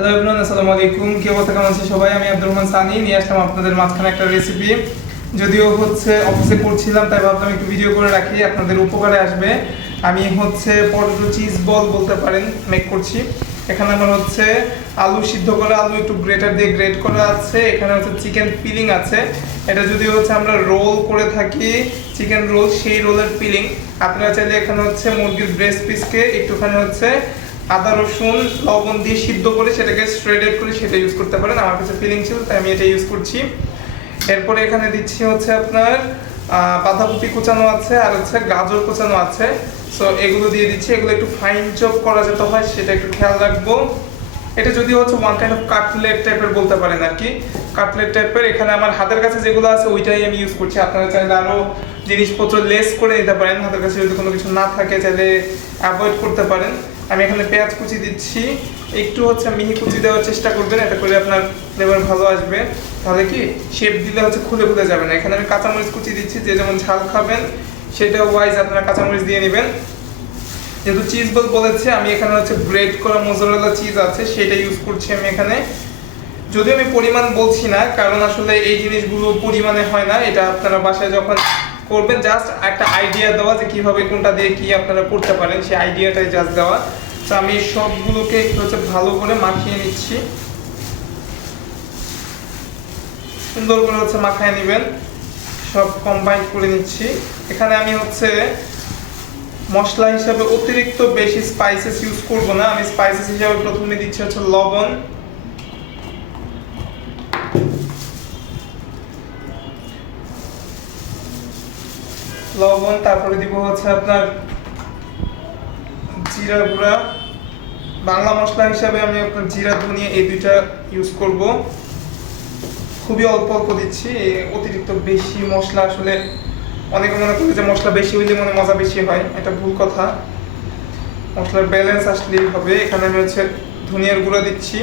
Hello everyone আসসালামু আলাইকুম। কি অবস্থা? কেমন আছে সবাই? আমি আব্দুর রহমান সানি। নিয়ে আসলাম আপনাদের মাঝখানে একটা রেসিপি যদিও হচ্ছে অফিসে করছিলাম তাই ভাবলাম একটু ভিডিও করে রাখি। আপনাদের উপকারে আসবে। আমি হচ্ছে পটেটো চিজ বল বলতে পারেন মেক করছি। এখানে আমার হচ্ছে আলু সিদ্ধ করা আলু, একটু গ্রেটার দিয়ে গ্রেট করা আছে। এখানে হচ্ছে চিকেন পিলিং আছে। এটা যদি হচ্ছে আমরা রোল করে থাকি চিকেন রোল সেই রোলের ফিলিং আপনারা চাইলে এখানে হচ্ছে মুরগির ব্রেস্ট পিসকে একটুখানি হচ্ছে আদা, রসুন, লবণ দিয়ে সিদ্ধ করে সেটাকে শ্রেডেড করে সেটা ইউজ করতে পারেন। আমার কাছে ফিলিং ছিল, তাই আমি এটা ইউজ করছি। এরপরে এখানে দিচ্ছি হচ্ছে আপনার বাঁধাকপি কুচানো আছে আর হচ্ছে গাজর কুচানো আছে। সো এগুলো দিয়ে দিচ্ছি। এগুলো একটু ফাইন চপ করা যেতে হয় সেটা একটু খেয়াল রাখব। এটা যদি হচ্ছে ওয়ান কাইন্ড অফ কাটলেট টাইপের বলতে পারেন আর কি। কাটলেট টাইপের এখানে আমার হাতের কাছে যেগুলো আছে ওইটাই আমি ইউজ করছি। আপনারা চাইলে আরও জিনিসপত্র লেস করে নিতে পারেন। হাতের কাছে যদি কোনো কিছু না থাকে, চাইলে অ্যাভয়েড করতে পারেন। আমি এখানে পেঁয়াজ কুচি দিচ্ছি। একটু হচ্ছে মিহি কুচি দেওয়ার চেষ্টা করবেন এটা করে আপনার ফ্লেভার ভালো আসবে। তাহলে কি? শেপ দিলে হচ্ছে খুলে খুলে যাবে না। এখানে আমি কাঁচামরিচ কুচি দিচ্ছি, যে যেমন ঝাল খাবেন, সেটা ওয়াইজ আপনারা কাঁচামরিচ দিয়ে নেবেন। যেহেতু চিজ বল বলেছে, আমি এখানে হচ্ছে ব্রেড করা মোজারেলা চিজ আছে, সেটা ইউজ করছি আমি এখানে। যদিও আমি পরিমাণ বলছি না, কারণ আসলে এই জিনিসগুলো পরিমাণে হয় না। এটা আপনারা বাসায় যখন করবেন জাস্ট একটা আইডিয়া দেওয়া যে কীভাবে কোনটা দিয়ে কি আপনারা করতে পারেন, সেই আইডিয়াটাই জাস্ট দেওয়া। তো আমি সবগুলোকে একটু হচ্ছে ভালো করে মাখিয়ে নিচ্ছি। সুন্দর করে হচ্ছে মাখায় নেবেন। সব কম্বাইন করে নিচ্ছি। এখানে আমি হচ্ছে মশলা হিসাবে অতিরিক্ত বেশি স্পাইসেস ইউজ করব না। আমি স্পাইসেস হিসাবে প্রথমে দিচ্ছি হচ্ছে লবণ। লবণ, তারপরে দিব হচ্ছে আপনার জিরা গুঁড়া। বাংলা মশলা হিসাবে আমি আপনার জিরা, ধনিয়া এই দুইটা ইউজ করব। খুবই অল্প অল্প দিচ্ছি অতিরিক্ত বেশি মশলা আসলে অনেকে মনে করে যে মশলা বেশি হইলে মনে মজা বেশি হয়, এটা ভুল কথা। মশলার ব্যালেন্স আসলেই হবে। এখানে আমি হচ্ছে ধনিয়ার গুঁড়া দিচ্ছি।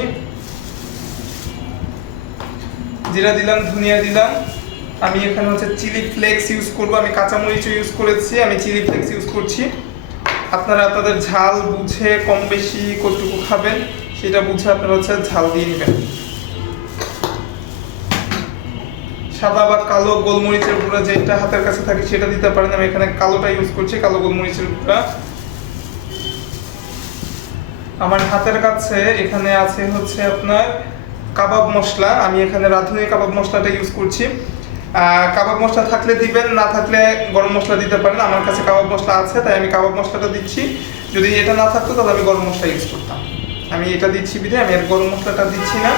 জিরা দিলাম, ধনিয়া দিলাম। আমি এখানে হচ্ছে চিলি ফ্লেক্স ইউজ করব, আমি কাঁচামরিচও ইউজ করেছি, আমি চিলি ফ্লেক্স ইউজ করছি। আপনারা আপনাদের ঝাল বুঝে কম বেশি কতটুকু খাবেন, সেটা বুঝে আপনারা হচ্ছে ঝাল দিয়ে নেবেন। সাদা বা কালো গোলমরিচের গুঁড়া যেটা হাতের কাছে থাকে সেটা দিতে পারেন, আমি এখানে কালোটা ইউজ করছি, কালো গোলমরিচের গুঁড়া। আমার হাতের কাছে এখানে আছে হচ্ছে আপনার কাবাব মশলা, আমি এখানে রাঁধুনি কাবাব মশলাটা ইউজ করছি। কাবাব মশলা থাকলে দিবেন, না থাকলে গরম মশলা দিতে পারেন। আমার কাছে কাবাব মশলা আছে, তাই আমি কাবাব মশলাটা দিচ্ছি। যদি এটা না থাকতো, তাহলে আমি গরম মশলা ইউজ করতাম। আমি এটা দিচ্ছি বিধে আমি আর গরম মশলাটা দিচ্ছি না।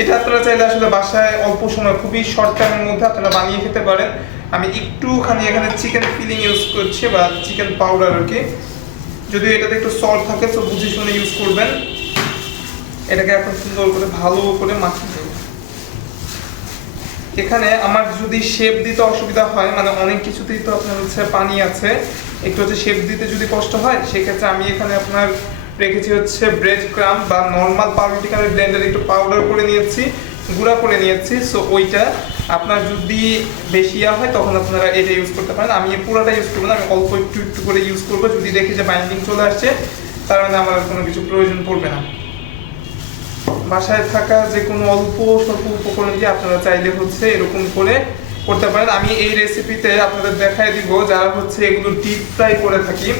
এটা আপনারা চাইলে আসলে বাসায় অল্প সময়, খুবই শর্ট টাইমের মধ্যে আপনারা বানিয়ে খেতে পারেন। আমি একটুখানি এখানে চিকেন ফিলিং ইউজ করছি, বা চিকেন পাউডার আর কি। যদি এটাতে একটু সল্ট থাকে, তো বুঝে শুনে ইউজ করবেন। এটাকে এখন সুন্দর করে ভালো করে মাখিয়ে এখানে আমার যদি শেপ দিতে অসুবিধা হয় মানে অনেক কিছুতেই তো আপনার হচ্ছে পানি আছে, একটু হচ্ছে শেপ দিতে যদি কষ্ট হয়, সেক্ষেত্রে আমি এখানে আপনার রেখেছি হচ্ছে ব্রেড ক্রাম বা নর্মাল পাউরুটি আমি ব্লেন্ডারে একটু পাউডার করে নিয়েছি, গুঁড়া করে নিয়েছি সো ওইটা আপনার যদি বেশি ইয়া হয়, তখন আপনারা এটা ইউজ করতে পারেন। আমি পুরোটা ইউজ করব না, আমি অল্প একটু একটু করে ইউজ করব। যদি দেখি যে বাইন্ডিং চলে আসছে, তার মানে আমার কোনো কিছু প্রয়োজন পড়বে না। বাসায় থাকা যে কোনো অল্প স্বল্প উপকরণ দিয়ে আপনারা চাইলে হচ্ছে এরকম করে করতে পারেন। আমি এই রেসিপিতে আপনাদের দেখাই দিব যারা হচ্ছে এগুলো ডিপ ফ্রাই করে থাকি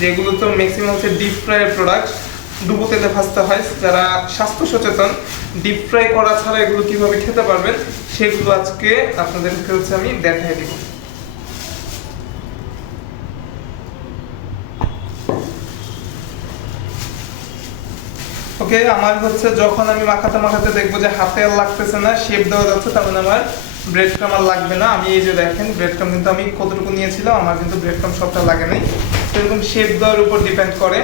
যেগুলো তো ম্যাক্সিমাম হচ্ছে ডিপ ফ্রাইয়ের প্রোডাক্ট ডুবো তেলে ভাজতে হয়, যারা স্বাস্থ্য সচেতন ডিপ ফ্রাই করা ছাড়া এগুলো কীভাবে খেতে পারবেন, সেগুলো আজকে আপনাদেরকে হচ্ছে আমি দেখাই দিব। ওকে, আমার হচ্ছে যখন আমি মাখাতে মাখাতে দেখব যে হাতে আর লাগতেছে না শেপ দেওয়া যাচ্ছে, তার মানে আমার ব্রেড ক্রাম আর লাগবে না। আমি এই যে দেখেন ব্রেড ক্রাম কিন্তু আমি কতটুকু নিয়েছিলাম, আমার কিন্তু ব্রেড ক্রাম সবটা লাগে নাই। তো এরকম শেপ দেওয়ার উপর ডিপেন্ড করে।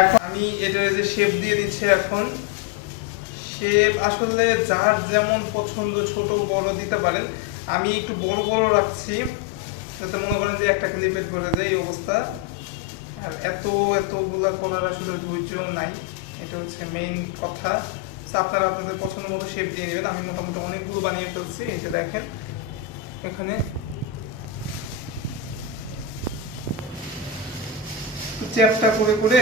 এখন আমি এটার যে শেপ দিয়ে দিচ্ছি এখন শেপ আসলে যার যেমন পছন্দ, ছোট, বড় দিতে পারেন। আমি একটু বড় বড় রাখছি, যাতে মনে করেন যে একটা ক্লিপেট করে দেয় এই অবস্থা। আর এত, এতগুলা করার আসলে ধৈর্য নাই। এটা হচ্ছে মেইন কথা। আপনারা আপনাদের পছন্দ মতো শেপ দিয়ে নেবেন। আমি মোটামুটি অনেকগুলো বানিয়ে ফেলছি। এই যে দেখেন, এখানে চ্যাপটা করে করে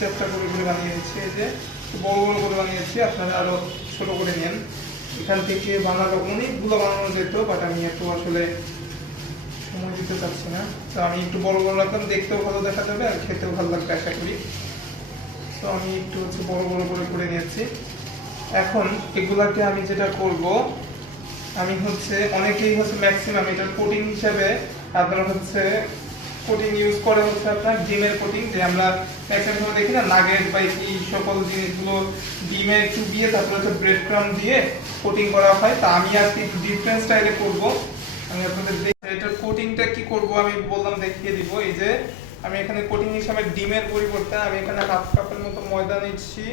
চেষ্টা করে করে বানিয়ে নিচ্ছি এই যে বড় বড় করে বানিয়েছি। আপনারা আরও ছোট করে নেন। এখান থেকে বানানো অনেকগুলো বানানো যেত বাট আমি একটু আসলে সময় দিতে চাচ্ছি না। তো আমি একটু বড় বড় রাখলাম। দেখতেও ভালো দেখা যাবে আর খেতেও ভালো লাগবে, আশা করি। তো আমি একটু হচ্ছে বড় বড় করে করে নিয়েছি। এখন এগুলাকে আমি যেটা করব, আমি হচ্ছে অনেকেই হচ্ছে ম্যাক্সিমাম এটার কোটিং হিসেবে আপনারা হচ্ছে কোটিং ইউজ করে হচ্ছে আপনার ডিমের কোটিং যে আমরা ম্যাক্সিমাম সময় দেখি না নাগেট বা এই সকল জিনিসগুলো ডিমে দিয়ে তারপরে হচ্ছে ব্রেড ক্রাম দিয়ে কোটিং করা হয়। তা আমি আজকে ডিফারেন্ট স্টাইলে করব। আমি আপনাদের এটার কোটিংটা কি করব আমি বললাম, দেখিয়ে দিব। এই যে আমি এখানে কোটিং হিসাবে ডিমের পরিবর্তে আমি এখানে হাফ কাপের মতো ময়দা নিচ্ছি।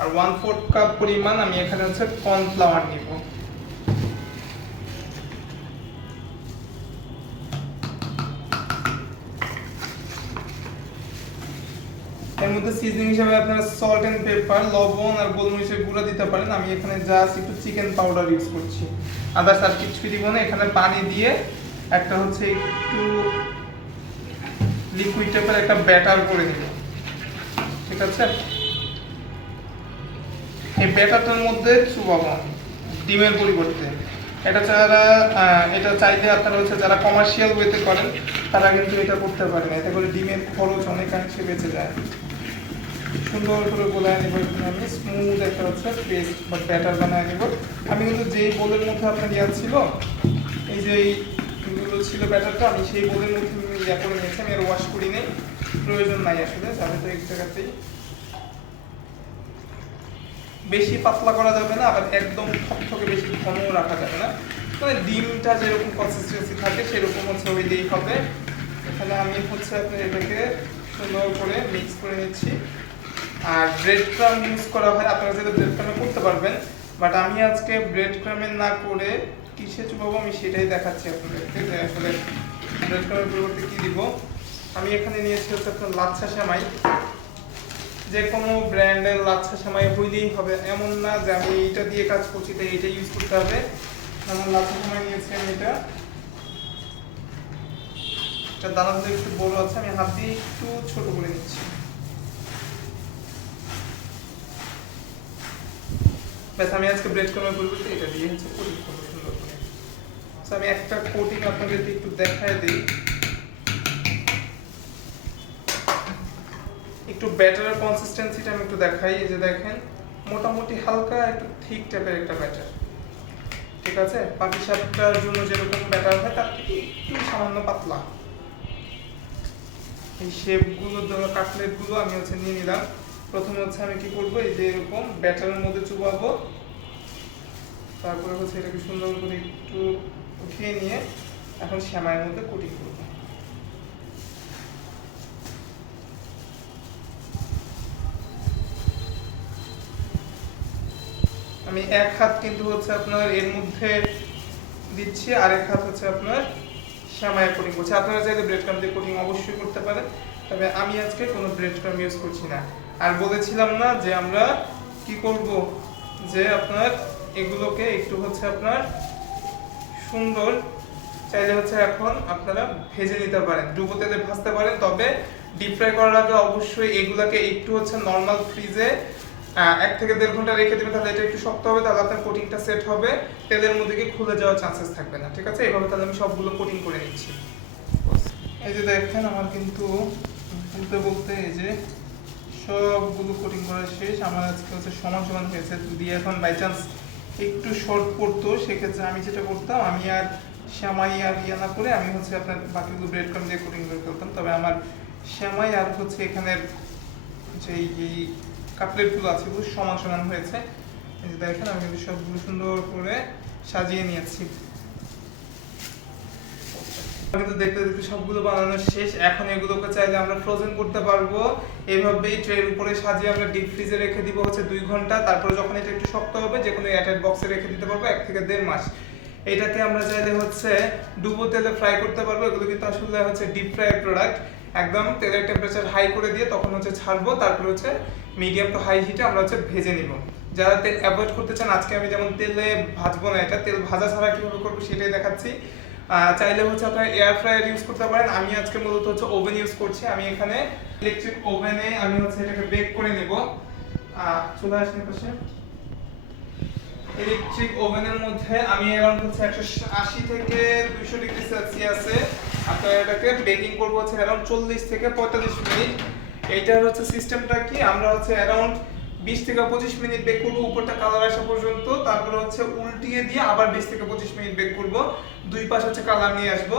আর ওয়ান ফোর্থ কাপ পরিমাণ আমি এখানে হচ্ছে কর্নফ্লাওয়ার নিব। এর মধ্যে সিজনিং হিসেবে আপনারা সল্ট এন্ড পেপার লবণ আর গোলমরিচের গুঁড়া দিতে পারেন। আমি এখানে জাস্ট একটু চিকেন পাউডার ইউজ করছি। আদার্স আর কিছু দিব না, এখানে পানি দিয়ে একটা হচ্ছে একটু লিকুইড টাইপের একটা ব্যাটার করে দিব ঠিক আছে? এই ব্যাটারটার মধ্যে চুবাবো ডিমের পরিবর্তে। এটা যারা এটা চাইলে আপনারা হচ্ছে যারা কমার্শিয়াল ওয়েতে করেন, তারা কিন্তু এটা করতে পারেন এতে করে ডিমের খরচ অনেকাংশে বেঁচে যায়। সুন্দর করে গোলায় নেব আমি স্মুথ একটা হচ্ছে পেস্ট বা ব্যাটার বানায় নেব। আমি কিন্তু যেই বোলের মধ্যে আপনার ইয়া ছিল, এই যে ছিল ব্যাটারটা, আমি সেই বোলের মধ্যে ইয়া করে নিয়েছি, আমি আর ওয়াশ করি নেই। প্রয়োজন নাই আসলে যাবে তো এক জায়গাতেই বেশি পাতলা করা যাবে না, আবার একদম থকথকে বেশি ঘন রাখা যাবে না। মানে ডিমটা যেরকম কনসিস্টেন্সি থাকে, সেরকম হচ্ছে ওই দিয়েই হবে। এখানে আমি হচ্ছে আপনার এটাকে সুন্দর করে মিক্স করে নিচ্ছি। আর ব্রেড ক্রাম ইউজ করা হয়, আপনারা যেটা ব্রেড ক্রামে করতে পারবেন। বাট আমি আজকে ব্রেড ক্রামে না করে কিসে চুবাবো আমি সেটাই দেখাচ্ছি আপনাদেরকে যে আসলে ব্রেড ক্রামের পরিবর্তে কি দিব। আমি এখানে নিয়েছি হচ্ছে আপনার লাচ্ছা যে কোনো ব্র্যান্ডের লাচ্ছা হইলেই হবে। এমন না যে আমি এইটা দিয়ে কাজ করছি, তাই এটা ইউজ করতে হবে। আমার লাচ্ছা নিয়েছি আমি এটা। এটা একটু বড় আছে, আমি হাত দিয়ে একটু ছোট করে নিচ্ছি। আমি আজকে ব্রেড ক্রামের পরিবর্তে এটা দিয়ে হচ্ছে কোটিং করব সুন্দর করে So, আমি একটা কোটিং আপনাদেরকে একটু দেখায় দিই। একটু ব্যাটারের কনসিস্টেন্সিটা আমি একটু দেখাই, এই যে দেখেন, মোটামুটি হালকা একটু ঠিক টাইপের একটা ব্যাটার ঠিক আছে? পাটি সাপটার জন্য যেরকম ব্যাটার হয়, তার থেকে একটু সামান্য পাতলা। এই শেপগুলো কাটলেটগুলো আমি হচ্ছে নিয়ে নিলাম। প্রথমে হচ্ছে আমি কি করব, এই যে এরকম ব্যাটারের মধ্যে চুবাবো। তারপরে হচ্ছে এটাকে সুন্দর করে একটু উঠিয়ে নিয়ে এখন শ্যামাইয়ের মধ্যে কোটিং করব। আমি এক হাত কিন্তু হচ্ছে আপনার এর মধ্যে দিচ্ছি আর এক হাত হচ্ছে আপনার শ্যামায় কোটিং করছি। আপনারা চাইলে ব্রেড ক্রাম দিয়ে কোটিং অবশ্যই করতে পারেন, তবে আমি আজকে কোনো ব্রেড ক্রাম ইউজ করছি না। আর বলেছিলাম না যে আমরা কি করব? যে আপনার এগুলোকে একটু হচ্ছে আপনার সুন্দর। চাইলে হচ্ছে এখন আপনারা ভেজে নিতে পারেন। ডুবো তেলে ভাজতে পারেন, তবে ডিপ ফ্রাই করার আগে অবশ্যই এগুলাকে একটু হচ্ছে নর্মাল ফ্রিজে এক থেকে দেড় ঘণ্টা রেখে দেবেন, তাহলে এটা একটু শক্ত হবে, তাহলে আপনার কোটিংটা সেট হবে। তেলের মধ্যে গিয়ে খুলে যাওয়ার চান্সেস থাকবে না, ঠিক আছে? এভাবে তাহলে আমি সবগুলো কোটিং করে নিচ্ছি। এই যে দেখেন, আমার কিন্তু বলতে বলতে এই যে সবগুলো কোটিং করা শেষ। আমার আজকে হচ্ছে সমান সমান হয়েছে। যদি এখন বাই চান্স একটু শর্ট পড়তো, সেক্ষেত্রে আমি যেটা করতাম, আমি আর শ্যামাই আর ইয়া না করে আমি হচ্ছে আপনার বাকিগুলো ব্রেড ক্রাম দিয়ে কোটিং করে ফেলতাম। তবে আমার শ্যামাই আর হচ্ছে এখানের যে এই কাটলেটগুলো আছে সমান সমান হয়েছে। দেখেন, আমি কিন্তু সবগুলো সুন্দর করে সাজিয়ে নিয়েছি। কিন্তু দেখতে দেখতে সবগুলো বানানো শেষ। এখন এগুলোকে চাইলে আমরা ফ্রোজেন করতে পারব। এইভাবেই ট্রের উপরে সাজিয়ে আমরা ডিপ ফ্রিজে রেখে দিব হচ্ছে দুই ঘণ্টা। তারপরে যখন এটা একটু শক্ত হবে যে কোনো এয়ারটাইট বক্সে রেখে দিতে পারব, এক থেকে দেড় মাস। এটাকে আমরা চাইলে হচ্ছে ডুবো তেলে ফ্রাই করতে পারব। এগুলো কিন্তু আসলে হচ্ছে ডিপ ফ্রাই প্রোডাক্ট একদম তেলের টেম্পারেচার হাই করে দিয়ে তখন হচ্ছে ছাড়বো। তারপরে হচ্ছে মিডিয়াম টু হাই হিটে আমরা হচ্ছে ভেজে নিব। যারা তেল অ্যাভয়েড করতে চান, আজকে আমি যেমন তেলে ভাজবো না এটা, তেল ভাজা ছাড়া কীভাবে করব সেটাই দেখাচ্ছি। চাইলে হচ্ছে আপনার এয়ার ফ্রায়ার ইউজ করতে পারেন। আমি আজকে মূলত হচ্ছে ওভেন ইউজ করছি। আমি এখানে ইলেকট্রিক ওভেনে আমি হচ্ছে এটাকে বেক করে নেব। চলে আসেন পাশে। ইলেকট্রিক ওভেনের মধ্যে আমি অ্যারাউন্ড হচ্ছে একশো আশি থেকে দুইশো ডিগ্রি সেলসিয়াসে আপনার এটাকে বেকিং করব হচ্ছে অ্যারাউন্ড চল্লিশ থেকে পঁয়তাল্লিশ মিনিট। এইটার হচ্ছে সিস্টেমটা কি? আমরা হচ্ছে অ্যারাউন্ড বিশ থেকে পঁচিশ মিনিট বেক করব, উপরটা কালার আসা পর্যন্ত। তারপরে হচ্ছে উল্টিয়ে দিয়ে আবার বিশ থেকে পঁচিশ মিনিট বেক করব। দুই পাশ হচ্ছে কালার নিয়ে আসব।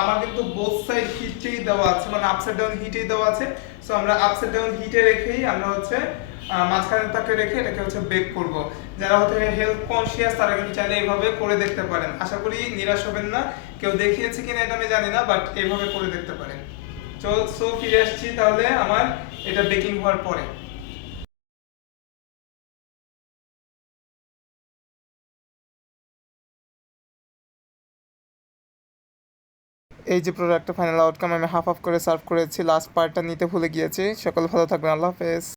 আমার কিন্তু বোথ সাইড হিটেই দেওয়া আছে মানে আপসাইড ডাউন হিটেই দেওয়া আছে। সো আমরা আপসাইড ডাউন হিটে রেখেই আমরা হচ্ছে মাঝখানে তাকে রেখে এটাকে হচ্ছে বেক করব। যারা হচ্ছে হেলথ কনসিয়াস তারা কিন্তু চাইলে এইভাবে করে দেখতে পারেন। আশা করি নিরাশ হবেন না। কেউ দেখিয়েছে কিনা এটা আমি জানি না বাট এইভাবে করে দেখতে পারেন। তো সো ফিরে আসছি তাহলে আমার, এটা বেকিং হওয়ার পরে। এই যে প্রোডাক্টটা ফাইনাল আউটকাম আমি হাফ হাফ করে সার্ভ করেছি লাস্ট পার্টটা নিতে ভুলে গিয়েছি। সকল ভালো থাকবেন, আল্লাহ হাফেজ।